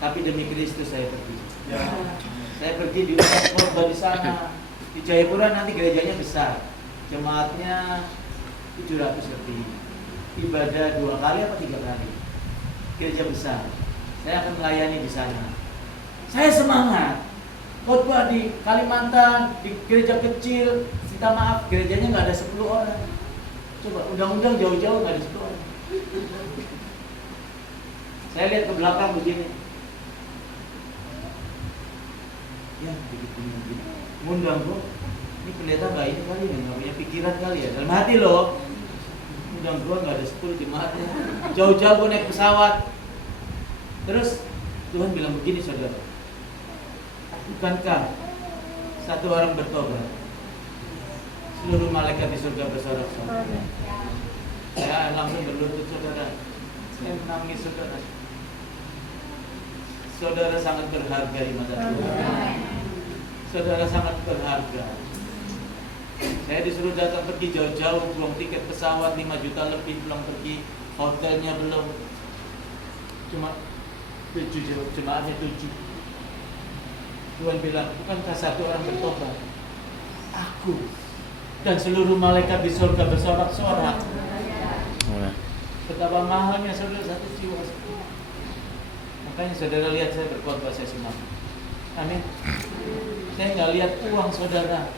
Tapi demi Kristus saya pergi. Ya. Saya pergi di khotbah di sana. Di Jayapura nanti gerejanya besar. Jemaatnya 700 lebih. Ibadah 2 kali apa 3 kali. Gereja besar. Saya akan melayani di sana. Saya semangat. Khotbah di Kalimantan, di gereja kecil, minta maaf, gerejanya nggak ada 10 orang. Coba, undang-undang jauh-jauh nggak ada 10 orang. Saya lihat ke belakang begini. Ya, begini. Ngundang bro, ini pendeta nggak ini kali nih, nggak punya pikiran kali ya. Dalam hati loh, undang gua nggak ada 10 jemaatnya. Jauh-jauh gua naik pesawat. Terus Tuhan bilang begini saudara, bukankah 1 orang bertobat, seluruh malaikat di surga bersorak-sorai? Saya langsung berlutut saudara, saya menangis saudara. Saudara sangat berharga di mata Tuhan. Saudara sangat berharga. Saya disuruh datang pergi jauh-jauh, belum tiket pesawat 5 juta lebih, belum pergi hotelnya belum. Cuma 7 jemaatnya 7. Tuhan bilang, bukankah 1 orang bertobat? Aku dan seluruh malaikat di surga bersorak-sorak. Betapa mahalnya saudara 1 jiwa. Makanya saudara lihat saya berkhotbah, saya semangat. Amin. Saya nggak lihat uang saudara.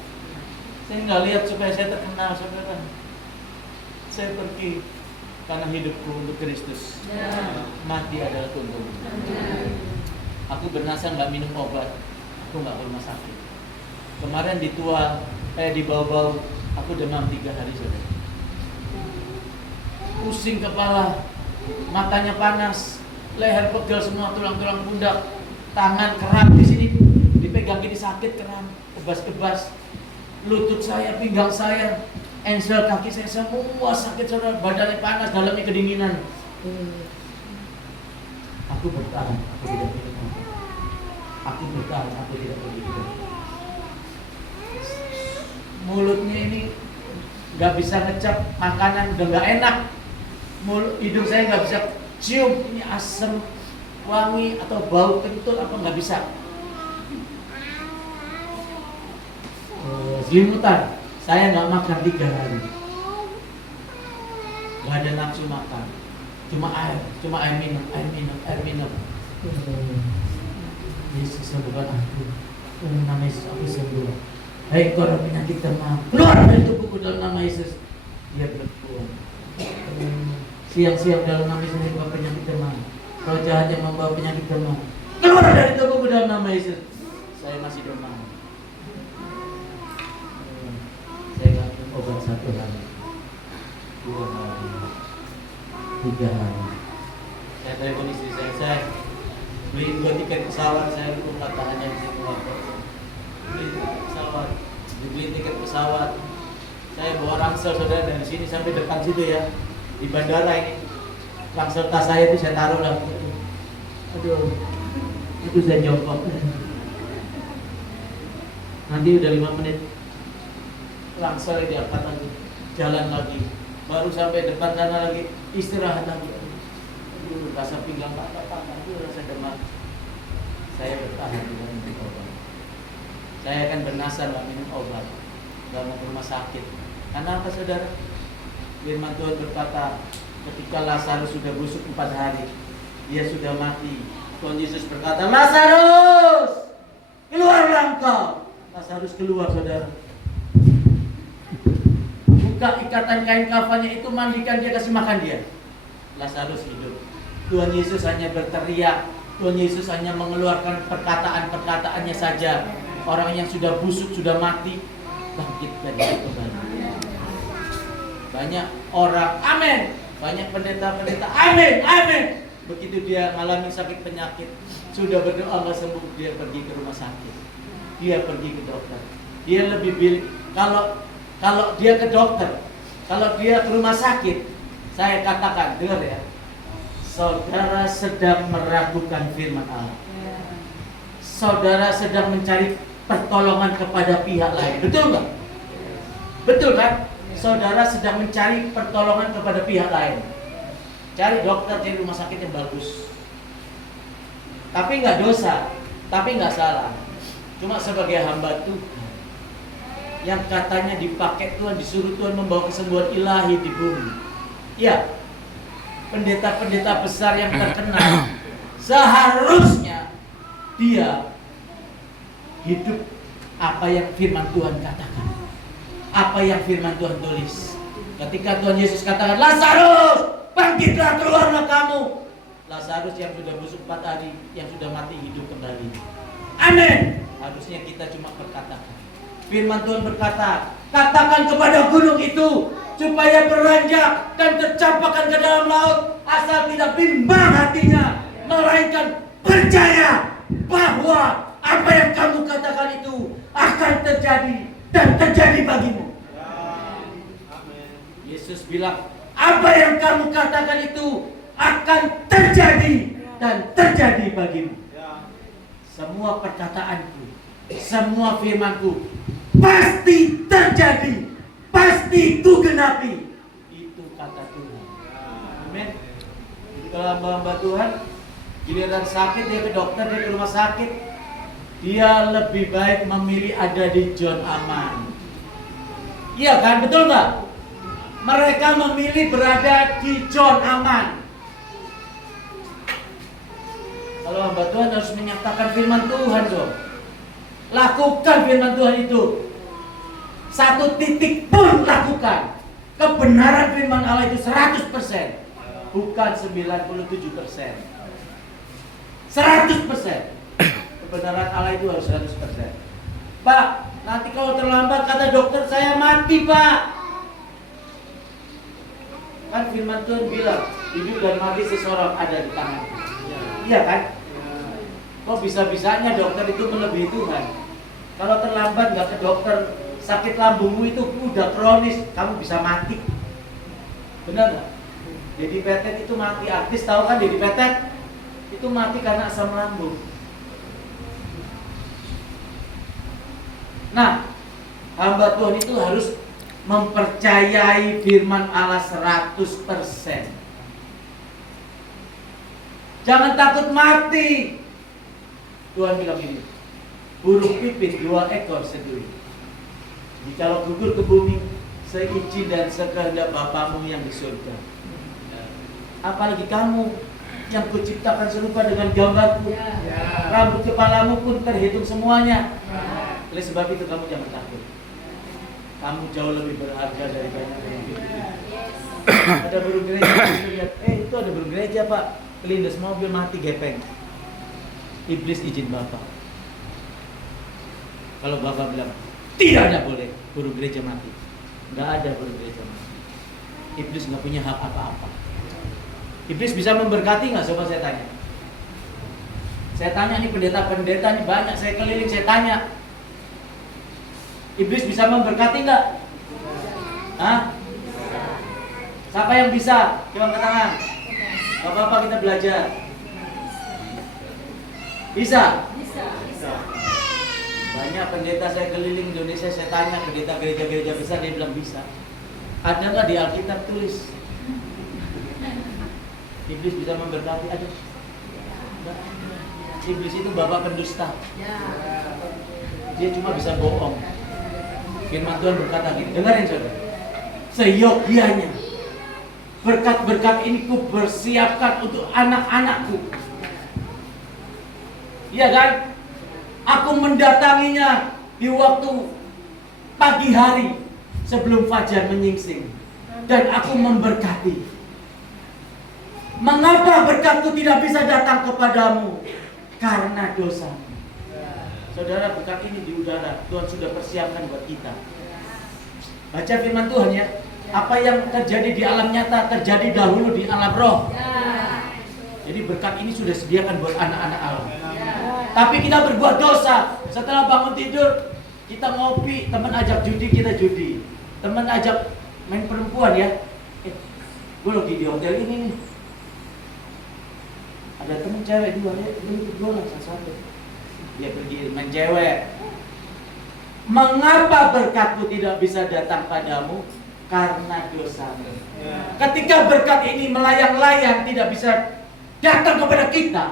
Saya nggak lihat supaya saya terkenal saudara. Saya pergi karena hidupku untuk Kristus. Mati adalah keuntungan. Aku bernasa nggak minum obat, aku nggak ke rumah sakit. Kemarin di bau-bau, aku demam 3 hari saudara. Pusing kepala, matanya panas, leher pegel semua, tulang-tulang pundak, tangan kram di sini, dipegang gini sakit kram, kebas-kebas, lutut saya, pinggang saya, ensel kaki saya semua sakit saudara, badannya panas, dalamnya kedinginan. Aku bertahan, aku tidak minum obat. Aku bertahan, aku tidak begitu. Mulutnya ini nggak bisa ngecap makanan, udah nggak enak. Hidung saya nggak bisa cium ini asam, wangi atau bau kentut apa nggak bisa. Selimutan, saya nggak makan 3 hari, nggak ada nafsu makan, cuma air minum. Yesus sembuhkan aku, nama Yesus aku sembuh. Hei kau ada penyakit demam, keluar dari tubuhku dalam nama Yesus. Dia berkeluar. Siang-siang dalam nama Yesus membawa penyakit demam. Roh jahat yang membawa penyakit demam, keluar dari tubuhku dalam nama Yesus. Saya masih demam. Saya nggak minum obat 1 hari, 2 hari, 3 hari. Saya telepon istri saya beliin 2 tiket pesawat, saya dukung katakannya di situ. Beliin tiket pesawat, dibeliin tiket pesawat. Saya bawa ransel saudara dari sini sampai depan situ ya, di bandara ini. Ransel tas saya itu saya taruh lah. Aduh, itu saya jongkok. Nanti udah 5 menit, ransel diangkat lagi, jalan lagi, baru sampai depan sana lagi, istirahat lagi. Aduh, rasa pinggang patah, rasa demam. Saya bertahan dengan minum obat. Saya akan bernasar nggak minum obat, nggak mau ke rumah sakit. Karena apa saudara? Firman Tuhan berkata, ketika Lazarus sudah busuk 4 hari, dia sudah mati. Tuhan Yesus berkata, Lazarus, keluarlah engkau. Lazarus keluar saudara. Buka ikatan kain kafannya itu, mandikan dia, kasih makan dia. Lazarus hidup. Tuhan Yesus hanya berteriak, Tuhan Yesus hanya mengeluarkan perkataan-perkataannya saja. Orang yang sudah busuk, sudah mati, bangkit dari kembali. Banyak orang, amin. Banyak pendeta-pendeta, amin, amin. Begitu dia mengalami sakit penyakit, sudah berdoa nggak sembuh, dia pergi ke rumah sakit. Dia pergi ke dokter. Dia lebih pilih, kalau dia ke dokter, kalau dia ke rumah sakit, saya katakan, dengar ya, saudara sedang meragukan firman Allah. Saudara sedang mencari pertolongan kepada pihak lain. Betul nggak? Betul kan? Saudara sedang mencari pertolongan kepada pihak lain. Cari dokter, cari rumah sakit yang bagus. Tapi nggak dosa, tapi nggak salah. Cuma sebagai hamba Tuhan yang katanya dipakai Tuhan, disuruh Tuhan membawa kesembuhan ilahi di bumi. Ya, pendeta-pendeta besar yang terkenal seharusnya dia hidup apa yang firman Tuhan katakan, apa yang firman Tuhan tulis. Ketika Tuhan Yesus katakan, Lazarus, bangkitlah, keluarlah kamu. Lazarus yang sudah busuk 4 hari, yang sudah mati, hidup kembali. Amin. Harusnya kita cuma berkatakan. Firman Tuhan berkata, katakan kepada gunung itu supaya beranjak dan tercampakkan ke dalam laut, asal tidak bimbang hatinya, melainkan percaya bahwa apa yang kamu katakan itu akan terjadi dan terjadi bagimu. Yesus bilang, apa yang kamu katakan itu akan terjadi dan terjadi bagimu. Semua perkataanku, semua firmanku pasti terjadi, pasti kugenapi. Itu kata Tuhan. Amin. Kalau hamba-hamba Tuhan giliran sakit, dia ke dokter, dia ke rumah sakit, dia lebih baik memilih ada di zona aman. Iya kan, betul nggak? Mereka memilih berada di zona aman. Kalau hamba Tuhan harus menyatakan firman Tuhan dong. Lakukan firman Tuhan itu. 1 titik pun lakukan. Kebenaran firman Allah itu 100%, bukan 97%. 100%. Kebenaran Allah itu harus 100%. Pak, nanti kalau terlambat kata dokter saya mati, Pak. Kan firman Tuhan bilang, hidup dan mati seseorang ada di tangan. Iya kan? Kok bisa-bisanya dokter itu melebihi Tuhan? Kalau terlambat nggak ke dokter, sakit lambungmu itu udah kronis, kamu bisa mati. Benar nggak? Dedi Petet itu mati, artis tahu kan Dedi Petet? Itu mati karena asam lambung. Nah, hamba Tuhan itu harus mempercayai firman Allah 100%. Jangan takut mati. Tuhan bilang ini, burung pipit 2 ekor sendiri. Jikalau gugur ke bumi, seizin dan sekehendak Bapamu yang di surga. Apalagi kamu yang kuciptakan serupa dengan gambarku. Rambut kepalamu pun terhitung semuanya. Oleh sebab itu kamu jangan takut. Kamu jauh lebih berharga dari banyak yang hidup. Ada burung gereja, lihat, itu ada burung gereja Pak, kelindes mobil mati gepeng. Iblis izin Bapak. Kalau Bapak bilang, tidak boleh burung gereja mati. Nggak ada burung gereja mati. Iblis nggak punya hak apa-apa. Iblis bisa memberkati nggak? Coba saya tanya. Saya tanya nih pendeta-pendeta nih banyak, saya keliling, saya tanya. Iblis bisa memberkati nggak? Hah? Siapa yang bisa? Coba angkat tangan. Bapak-bapak kita belajar. Bisa? Bisa. Banyak pendeta saya keliling Indonesia, saya tanya pendeta gereja-gereja besar, dia bilang bisa. Ada nggak di Alkitab tulis? Iblis bisa memberkati? Ada? Iblis itu bapak pendusta. Dia cuma bisa bohong. Firman Tuhan berkata gini, dengarin saudara. Seyogianya berkat-berkat ini ku persiapkan untuk anak-anakku. Iya kan? Aku mendatanginya di waktu pagi hari sebelum fajar menyingsing, dan aku memberkati. Mengapa berkatku tidak bisa datang kepadamu? Karena dosamu. Saudara, berkat ini di udara Tuhan sudah persiapkan buat kita. Baca firman Tuhan ya. Apa yang terjadi di alam nyata terjadi dahulu di alam roh. Jadi berkat ini sudah sediakan buat anak-anak Allah. Tapi kita berbuat dosa. Setelah bangun tidur, kita ngopi, teman ajak judi, kita judi. Teman ajak main perempuan ya. Gue lagi di hotel ini nih. Ada temen cewek 2 ya, ikut gue lah satu. Dia pergi main cewek. Mengapa berkatku tidak bisa datang padamu? Karena dosamu. Ketika berkat ini melayang-layang tidak bisa datang kepada kita,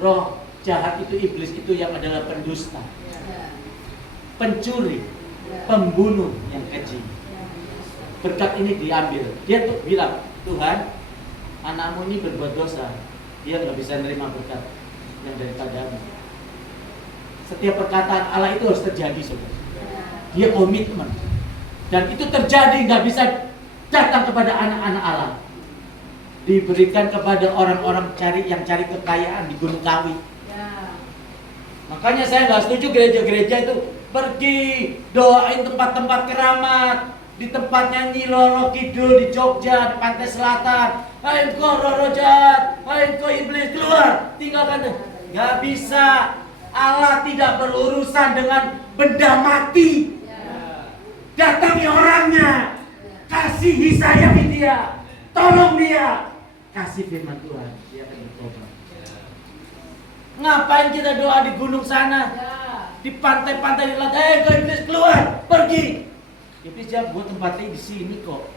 roh jahat itu, iblis itu yang adalah pendusta, pencuri, pembunuh yang keji. Berkat ini diambil. Dia tuh bilang, Tuhan, anakmu ini berbuat dosa, dia nggak bisa menerima berkat yang daripadamu. Setiap perkataan Allah itu harus terjadi, saudara. Dia komitmen, dan itu terjadi, nggak bisa datang kepada anak-anak Allah. Diberikan kepada orang-orang yang cari kekayaan di Gunung Kawi. Makanya saya nggak setuju gereja-gereja itu pergi doain tempat-tempat keramat, di tempat nyanyi Loro Kidul di Jogja, di Pantai Selatan. Hai engkau roh jahat, hai engkau iblis, keluar, tinggalkan. Gak bisa. Allah tidak berurusan dengan benda mati. Datangi orangnya, kasihi, sayangi dia, tolong dia, kasih firman Tuhan, dia akan bertobat. Ngapain kita doa di gunung sana, di pantai-pantai di laut? Kau iblis, keluar, pergi. Iblis jangan buat tempatnya di sini kok.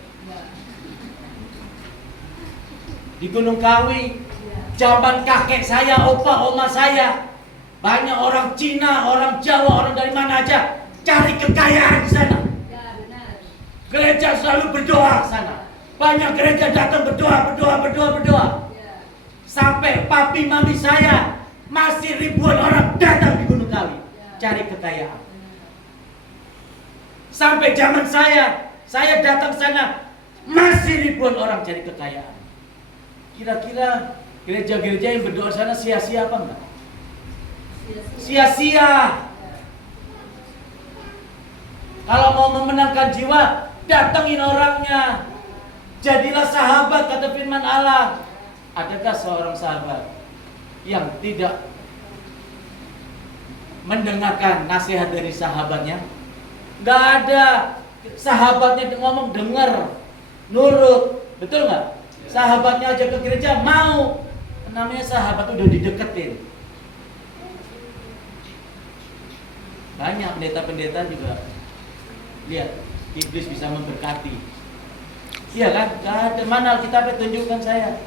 Di Gunung Kawi, zaman kakek saya, opa, oma saya, banyak orang Cina, orang Jawa, orang dari mana aja cari kekayaan di sana. Gereja selalu berdoa sana. Banyak gereja datang berdoa. Sampai papi mami saya masih ribuan orang datang di Gunung Kawi cari kekayaan. Sampai zaman saya datang sana masih ribuan orang cari kekayaan. Kira-kira Gereja-gereja yang berdoa sana sia-sia apa enggak? Sia-sia. Kalau mau memenangkan jiwa, datengin orangnya. Jadilah sahabat, kata firman Allah. Adakah seorang sahabat yang tidak mendengarkan nasihat dari sahabatnya? Gak ada. Sahabatnya ngomong dengar, nurut, betul nggak? Sahabatnya aja ke gereja mau. Namanya sahabat udah dideketin. Banyak pendeta-pendeta juga lihat iblis bisa memberkati. Iya kan? Gak ada. Mana Alkitab tunjukkan saya.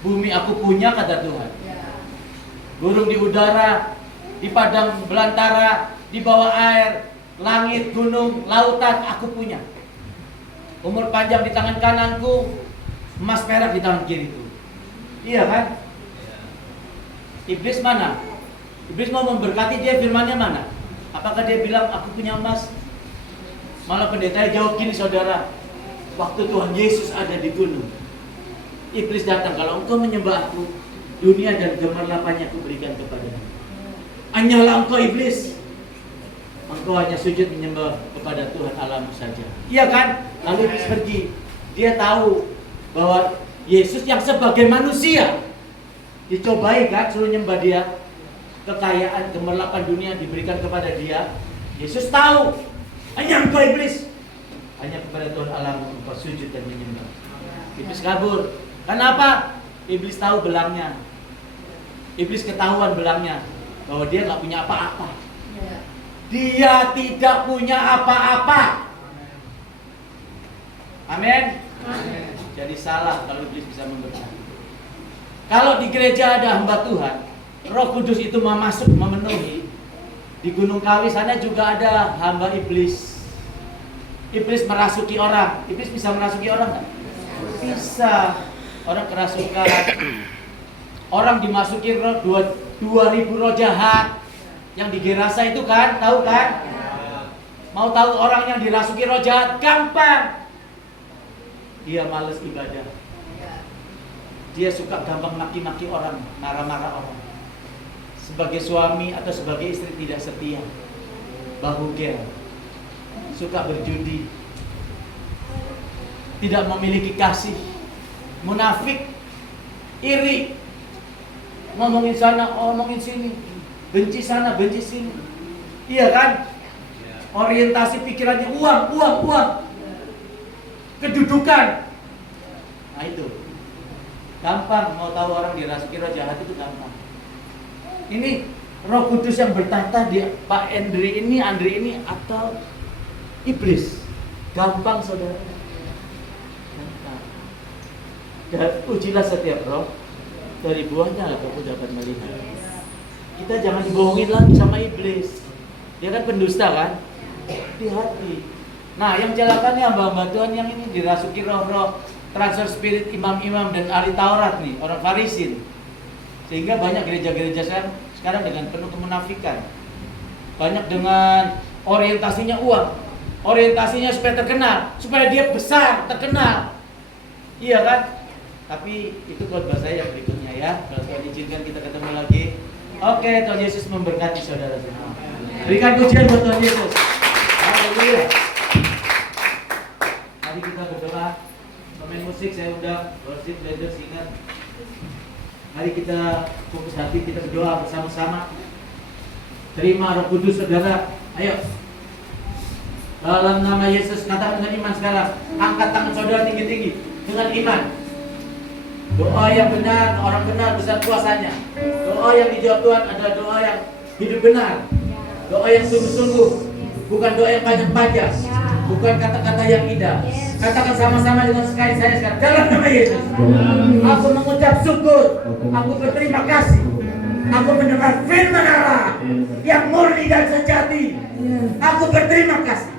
Bumi aku punya, kata Tuhan. Burung di udara, di padang belantara, di bawah air, langit, gunung, lautan aku punya. Umur panjang di tangan kananku, emas perak di tangan kiriku. Iya kan? Iblis mana? Iblis mau memberkati, dia firmannya mana? Apakah dia bilang aku punya emas? Malah pendeta jawab gini, saudara. Waktu Tuhan Yesus ada di gunung, iblis datang, kalau engkau menyembah aku, dunia dan gemerlapannya aku berikan kepadamu. Hanyalah engkau iblis, engkau hanya sujud menyembah kepada Tuhan Allahmu saja. Iya kan? Lalu iblis pergi. Dia tahu bahwa Yesus yang sebagai manusia dicobai kan, suruh nyembah dia. Kekayaan gemerlapan dunia diberikan kepada dia. Yesus tahu, hanya engkau iblis, hanya kepada Tuhan Allahmu engkau sujud dan menyembah. Iblis kabur. Kenapa? Iblis tahu belangnya. Iblis ketahuan belangnya, bahwa dia nggak punya apa-apa. Dia tidak punya apa-apa. Amin. Jadi salah kalau iblis bisa memberkati. Kalau di gereja ada hamba Tuhan, Roh Kudus itu masuk memenuhi. Di Gunung Kawi sana juga ada hamba iblis. Iblis merasuki orang. Iblis bisa merasuki orang nggak? Bisa. Orang kerasukan. Orang dimasuki roh 2000 roh jahat. Yang di Gerasa itu kan, tahu kan? Mau tahu orang yang dirasuki roh jahat? Gampang. Dia males ibadah. Dia suka gampang maki-maki orang, marah-marah orang. Sebagai suami atau sebagai istri tidak setia, bahugel, suka berjudi, tidak memiliki kasih, munafik, iri, ngomongin sana, ngomongin sini, benci sana, benci sini. Iya kan? Orientasi pikirannya uang, kedudukan. Nah itu gampang. Mau tahu orang dirasuki roh jahat itu gampang. Ini Roh Kudus yang bertata di Pak Andri ini atau iblis? Gampang, saudara. Gampang. Dan ujilah setiap roh, dari buahnya lah kamu dapat melihat. Kita jangan dibohongin lagi sama iblis. Dia kan pendusta kan? Hati-hati. Nah, yang celakanya hamba-hamba Tuhan yang ini dirasuki roh-roh transfer spirit imam-imam dan ahli Taurat nih, orang Farisin. Sehingga banyak gereja-gereja sekarang dengan penuh kemunafikan. Banyak dengan orientasinya uang. Orientasinya supaya terkenal, supaya dia besar, terkenal. Iya kan? Tapi itu khotbah saya yang berikutnya ya. Kalau Tuhan izinkan kita ketemu lagi. Oke, Tuhan Yesus memberkati saudara semua. Berikan pujian buat Tuhan Yesus. Haleluya. Mari kita berdoa. Pemain musik saya undang, worship leader, singer. Mari kita fokus hati, kita berdoa bersama-sama. Terima Roh Kudus saudara. Ayo. Dalam nama Yesus, katakan dengan iman sekarang. Angkat tangan saudara tinggi-tinggi dengan iman. Doa yang benar, orang benar besar kuasanya. Doa yang dijawab Tuhan adalah doa yang hidup benar. Doa yang sungguh-sungguh, bukan doa yang panjang-panjang, bukan kata-kata yang indah. Katakan sama-sama dengan sekali saya sekarang. Dalam nama Yesus, aku mengucap syukur, aku berterima kasih. Aku mendengar firman Allah yang murni dan sejati. Aku berterima kasih.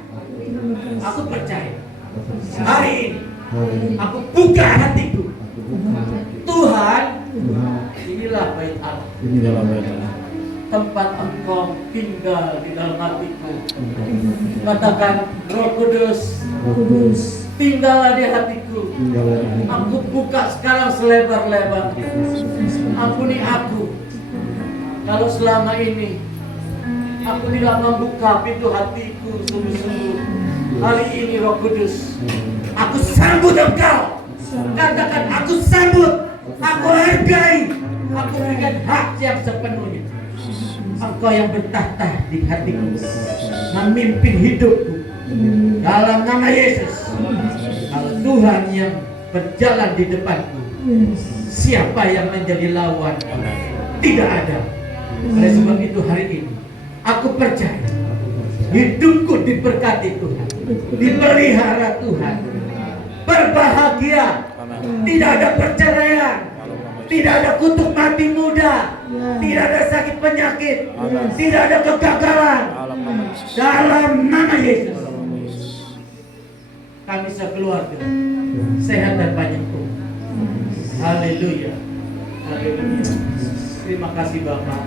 Aku percaya. Hari ini aku buka hatiku. Tuhan, inilah bait Allah. Tempat Engkau tinggal di dalam hatiku. Katakan, Roh Kudus, tinggallah di hatiku. dosaku. Aku buka sekarang selebar-lebar. Ampuni aku. Kalau selama ini aku tidak membuka pintu hatiku sungguh-sungguh, hari ini Roh Kudus, aku sambut Engkau. Katakan, aku sambut, aku hargai, aku berikan hak yang sepenuhnya. Engkau yang bertahta di hatiku, memimpin hidupku. Dalam nama Yesus, kalau Tuhan yang berjalan di depanku, siapa yang menjadi lawan? Tidak ada. Oleh sebab itu hari ini aku percaya hidupku diberkati Tuhan, dipelihara Tuhan, berbahagia, tidak ada perceraian, tidak ada kutuk mati muda, tidak ada sakit penyakit, tidak ada kegagalan. Dalam nama Yesus, kami sekeluarga sehat dan banyak umur. Haleluya. Haleluya. Terima kasih Bapak.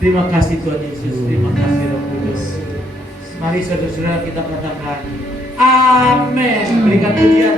Terima kasih Tuhan Yesus. Terima kasih Roh Kudus. Mari saudara-saudara kita katakan amin. Berikan pujian